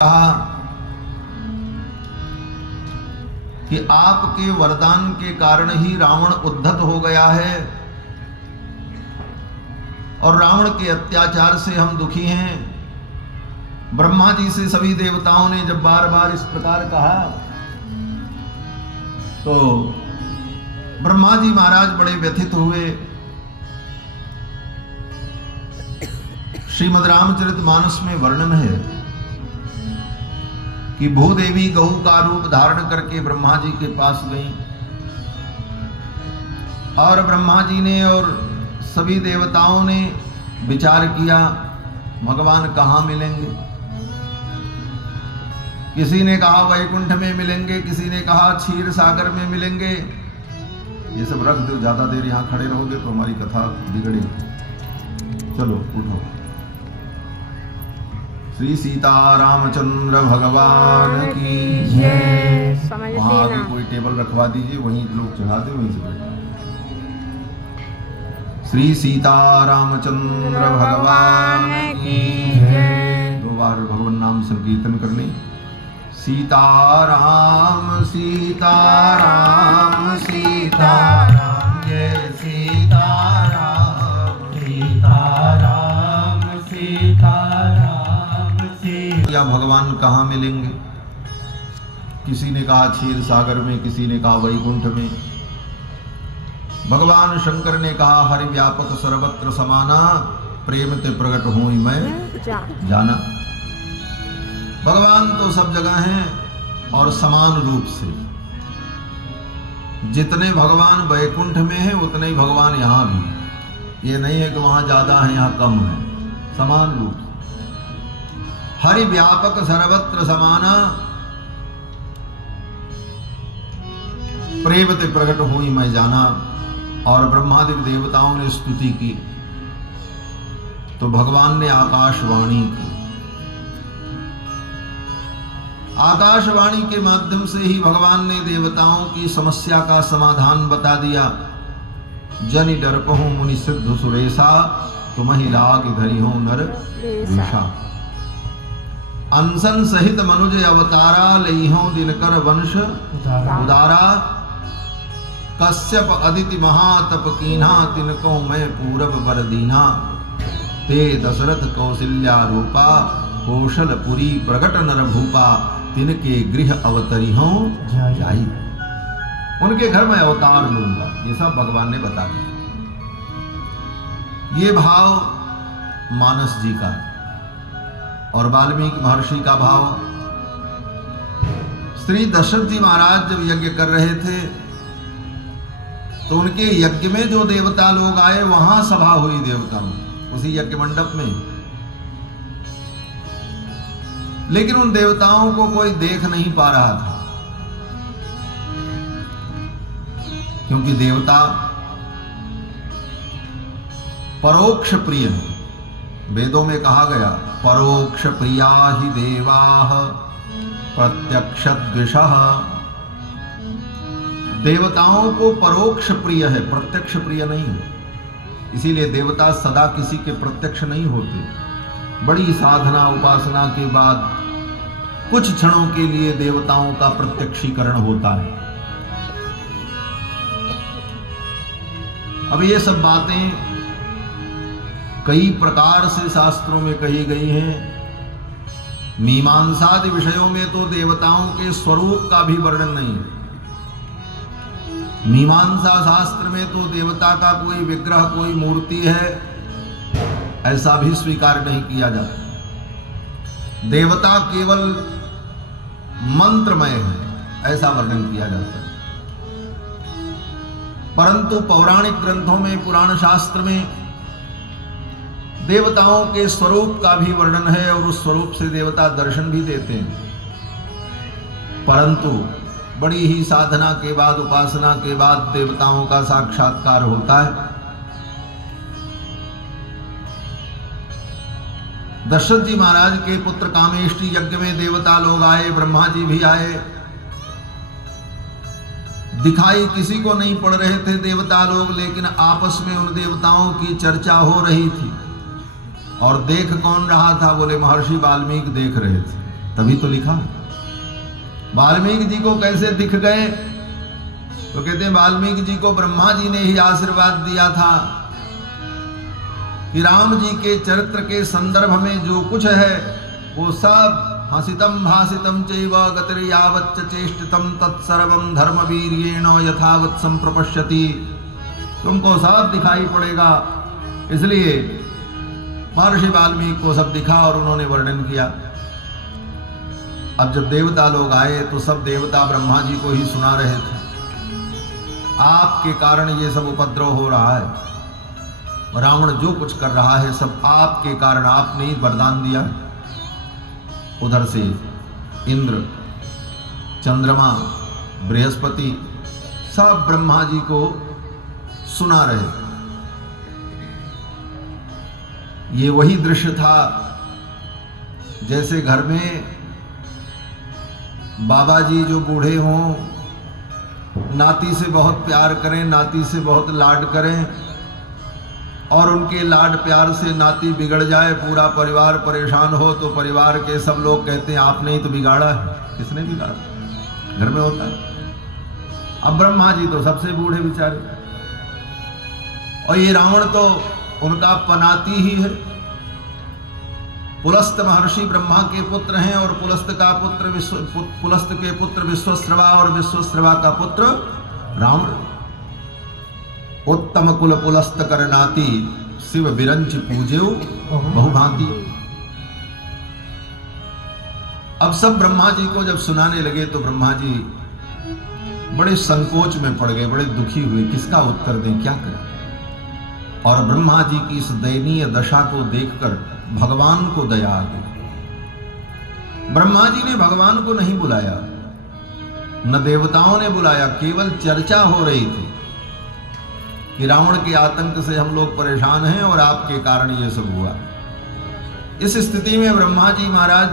कहा कि आपके वरदान के कारण ही रावण उद्धत हो गया है और रावण के अत्याचार से हम दुखी हैं। ब्रह्मा जी से सभी देवताओं ने जब बार बार इस प्रकार कहा तो ब्रह्मा जी महाराज बड़े व्यथित हुए। श्रीमद् रामचरितमानस में वर्णन है कि भूदेवी गऊ का रूप धारण करके ब्रह्मा जी के पास गई और ब्रह्मा जी ने और सभी देवताओं ने विचार किया भगवान कहाँ मिलेंगे। किसी ने कहा वैकुंठ में मिलेंगे, किसी ने कहा क्षीर सागर में मिलेंगे। ये सब रख दो, ज्यादा देर यहाँ खड़े रहोगे तो हमारी कथा बिगड़ेगी। चलो उठो। श्री सीता रामचंद्र भगवान की जय। वहां आगे कोई टेबल रखवा दीजिए, वहीं लोग चढ़ा दे, वहीं से बैठे। श्री सीता रामचंद्र भगवान की जय। 2 बार भगवान नाम संकीर्तन कर लें। सीताराम सीताराम सीताराम जय सीताराम सीताराम सीताराम। या भगवान कहाँ मिलेंगे? किसी ने कहा क्षीर सागर में, किसी ने कहा वैकुंठ में। भगवान शंकर ने कहा हरि व्यापक सर्वत्र समाना, प्रेम ते प्रकट हुई मैं जाना। भगवान तो सब जगह हैं और समान रूप से। जितने भगवान वैकुंठ में हैं उतने ही भगवान यहाँ भी। ये नहीं है कि वहां ज्यादा है यहाँ कम है, समान रूप से। हरि व्यापक सर्वत्र समाना, प्रेम ते प्रकट हुई मैं जाना। और ब्रह्मादि देवताओं ने स्तुति की तो भगवान ने आकाशवाणी की। आकाशवाणी के माध्यम से ही भगवान ने देवताओं की समस्या का समाधान बता दिया। जनि डरपहु मुनि सिद्ध सुरेशा, तुम्हि लाग धरि हो नर विषा। अंसन सहित मनुज अवतारा, लइहों दिनकर वंश उदारा। कश्यप अदिति महातप कीन्हा, तिनको मैं पूरब बर दीना। ते दशरथ कौशल्या रूपा, कौशलपुरी प्रगट नर भूपा। तिनके गृह अवतरी हो जाई, उनके घर में अवतार लूंगा। ये सब भगवान ने बता दिया। ये भाव मानस जी का और वाल्मीकि महर्षि का भाव। श्री दशरथ जी महाराज जब यज्ञ कर रहे थे तो उनके यज्ञ में जो देवता लोग आए, वहां सभा हुई देवताओं, उसी यज्ञ मंडप में। लेकिन उन देवताओं को कोई देख नहीं पा रहा था, क्योंकि देवता परोक्ष प्रिय है। वेदों में कहा गया परोक्ष प्रिया ही देवाः प्रत्यक्ष द्विषः। देवताओं को परोक्ष प्रिय है, प्रत्यक्ष प्रिय नहीं है। इसीलिए देवता सदा किसी के प्रत्यक्ष नहीं होते। बड़ी साधना उपासना के बाद कुछ क्षणों के लिए देवताओं का प्रत्यक्षीकरण होता है। अब ये सब बातें कई प्रकार से शास्त्रों में कही गई हैं। मीमांसादि विषयों में तो देवताओं के स्वरूप का भी वर्णन नहीं है। मीमांसा शास्त्र में तो देवता का कोई विग्रह, कोई मूर्ति है, ऐसा भी स्वीकार नहीं किया जाता। देवता केवल मंत्रमय है, ऐसा वर्णन किया जाता है। परंतु पौराणिक ग्रंथों में, पुराण शास्त्र में देवताओं के स्वरूप का भी वर्णन है और उस स्वरूप से देवता दर्शन भी देते हैं। परंतु बड़ी ही साधना के बाद, उपासना के बाद देवताओं का साक्षात्कार होता है। दशरथ जी महाराज के पुत्र कामेष्टि यज्ञ में देवता लोग आए, ब्रह्मा जी भी आए। दिखाई किसी को नहीं पड़ रहे थे देवता लोग, लेकिन आपस में उन देवताओं की चर्चा हो रही थी। और देख कौन रहा था? बोले महर्षि वाल्मीकि देख रहे थे। तभी तो लिखा। वाल्मीकि जी को कैसे दिख गए? तो कहते हैं वाल्मीकि जी को ब्रह्मा जी ने ही आशीर्वाद दिया था कि राम जी के चरित्र के संदर्भ में जो कुछ है वो सब हसितम भासितम चैव गतिर्यावच्च चेष्टितम तत्सर्वं धर्मवीर्येण यथावत् संप्रपश्यति, तुमको सब दिखाई पड़ेगा। इसलिए महर्षि वाल्मीकि को सब दिखा और उन्होंने वर्णन किया। अब जब देवता लोग आए तो सब देवता ब्रह्मा जी को ही सुना रहे थे, आपके कारण ये सब उपद्रव हो रहा है, रावण जो कुछ कर रहा है सब आपके कारण, आपने ही वरदान दिया। उधर से इंद्र, चंद्रमा, बृहस्पति सब ब्रह्मा जी को सुना रहे। ये वही दृश्य था जैसे घर में बाबा जी जो बूढ़े हों, नाती से बहुत प्यार करें, नाती से बहुत लाड करें और उनके लाड प्यार से नाती बिगड़ जाए, पूरा परिवार परेशान हो तो परिवार के सब लोग कहते हैं आपने ही तो बिगाड़ा है। किसने बिगाड़ा? घर में होता है। अब ब्रह्मा जी तो सबसे बूढ़े बेचारे, और ये रावण तो उनका पनाती ही है। पुलस्त महर्षि ब्रह्मा के पुत्र हैं और पुलस्त के पुत्र विश्वश्रवा और विश्वश्रवा का पुत्र रावण। उत्तम कुल पुलस्त कर नाती, शिव बिरंच पूजेऊ बहुभांति। अब सब ब्रह्मा जी को जब सुनाने लगे तो ब्रह्मा जी बड़े संकोच में पड़ गए, बड़े दुखी हुए, किसका उत्तर दें, क्या करें। और ब्रह्मा जी की इस दयनीय दशा को देखकर भगवान को दया आ गई। ब्रह्मा जी ने भगवान को नहीं बुलाया, न देवताओं ने बुलाया, केवल चर्चा हो रही थी कि रावण के आतंक से हम लोग परेशान हैं और आपके कारण ये सब हुआ। इस स्थिति में ब्रह्मा जी महाराज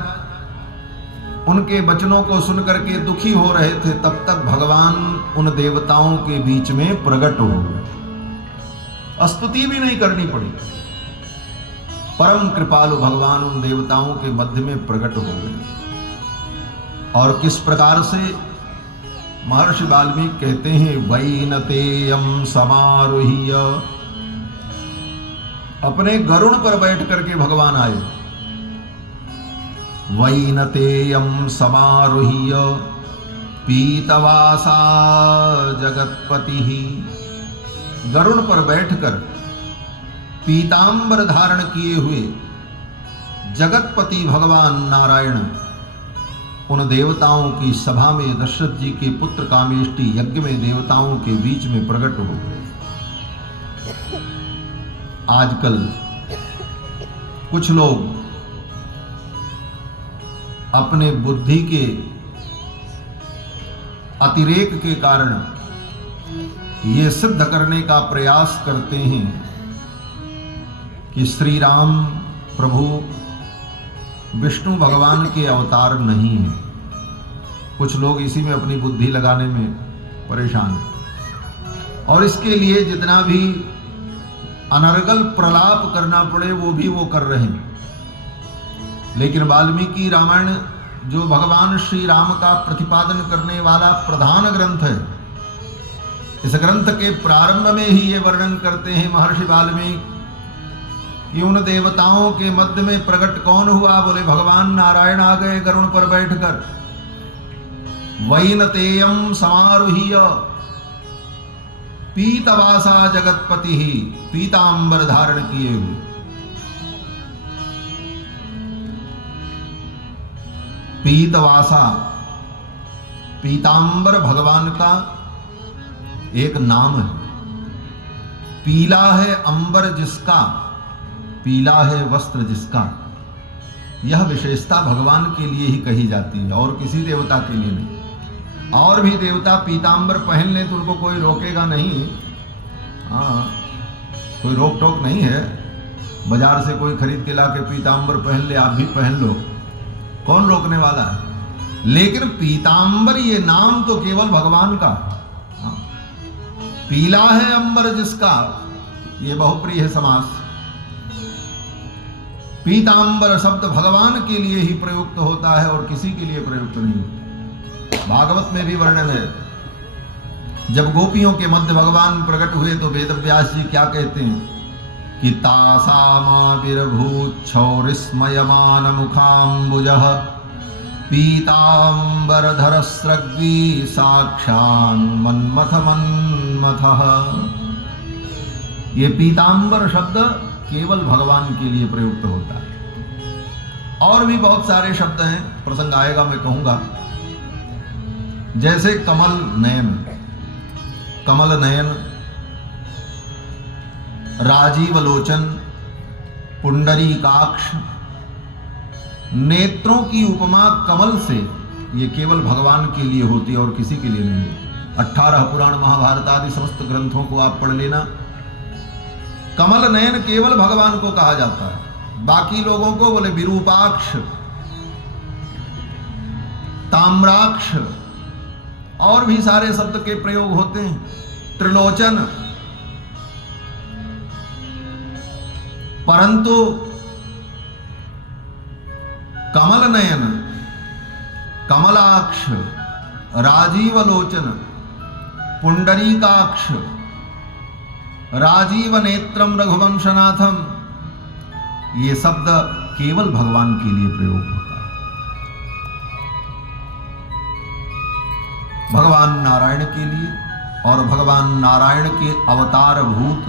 उनके वचनों को सुनकर के दुखी हो रहे थे, तब तक भगवान उन देवताओं के बीच में प्रकट हो गए। स्तुति भी नहीं करनी पड़ी, परम कृपालु भगवान उन देवताओं के मध्य में प्रकट हो गए। और किस प्रकार से? महर्षि वाल्मीकि कहते हैं वैनतेयं समारुह्य, अपने गरुड़ पर बैठ करके भगवान आए। वैनतेयं समारुह्य पीतवासा जगत्पति, गरुड़ पर बैठकर पीतांबर धारण किए हुए जगतपति भगवान नारायण उन देवताओं की सभा में दशरथ जी के पुत्र कामेष्टि यज्ञ में देवताओं के बीच में प्रकट हो गए। आजकल कुछ लोग अपने बुद्धि के अतिरेक के कारण ये सिद्ध करने का प्रयास करते हैं कि श्री राम प्रभु विष्णु भगवान के अवतार नहीं है। कुछ लोग इसी में अपनी बुद्धि लगाने में परेशान हैं और इसके लिए जितना भी अनर्गल प्रलाप करना पड़े वो भी वो कर रहे हैं। लेकिन वाल्मीकि रामायण जो भगवान श्री राम का प्रतिपादन करने वाला प्रधान ग्रंथ है, इस ग्रंथ के प्रारंभ में ही ये वर्णन करते हैं महर्षि वाल्मीकि कि उन देवताओं के मध्य में प्रकट कौन हुआ? बोले भगवान नारायण आ गए गरुड़ पर बैठकर। वैनतेयं समारुह्य पीतवासा जगतपति, ही पीतांबर धारण किए हुए। पीतवासा, पीतांबर भगवान का एक नाम है। पीला है अंबर जिसका, पीला है वस्त्र जिसका, यह विशेषता भगवान के लिए ही कही जाती है और किसी देवता के लिए नहीं। और भी देवता पीतांबर पहन ले तो उनको कोई रोकेगा नहीं, हाँ कोई रोक टोक नहीं है। बाजार से कोई खरीद के ला के पीतांबर पहन ले, आप भी पहन लो, कौन रोकने वाला है। लेकिन पीतांबर ये नाम तो केवल भगवान का। पीला है अंबर जिसका, ये बहुप्रिय है समास। पीतांबर शब्द भगवान के लिए ही प्रयुक्त होता है और किसी के लिए प्रयुक्त नहीं। भागवत में भी वर्णन है, जब गोपियों के मध्य भगवान प्रकट हुए तो वेद व्यास जी क्या कहते हैं कि तासामाविर्भूत क्षौरिस्मयमान मुखाम्बुजः पीतांबरधर स्रग्वी साक्षान् मन्मथ मन्मथः। ये पीतांबर शब्द केवल भगवान के लिए प्रयुक्त होता है। और भी बहुत सारे शब्द हैं, प्रसंग आएगा मैं कहूंगा, जैसे कमल नयन, कमल नयन, राजीव लोचन, पुंडरीकाक्ष। नेत्रों की उपमा कमल से ये केवल भगवान के लिए होती है और किसी के लिए नहीं होती। 18 पुराण महाभारत आदि समस्त ग्रंथों को आप पढ़ लेना, कमल नयन केवल भगवान को कहा जाता है। बाकी लोगों को बोले विरूपाक्ष, ताम्राक्ष, और भी सारे शब्द के प्रयोग होते हैं, त्रिलोचन। परंतु कमल नयन, कमलाक्ष, राजीव लोचन, पुंडरीकाक्ष, राजीव नेत्रम रघुवंशनाथम, ये शब्द केवल भगवान के लिए प्रयोग होता है। भगवान नारायण के लिए और भगवान नारायण के अवतार भूत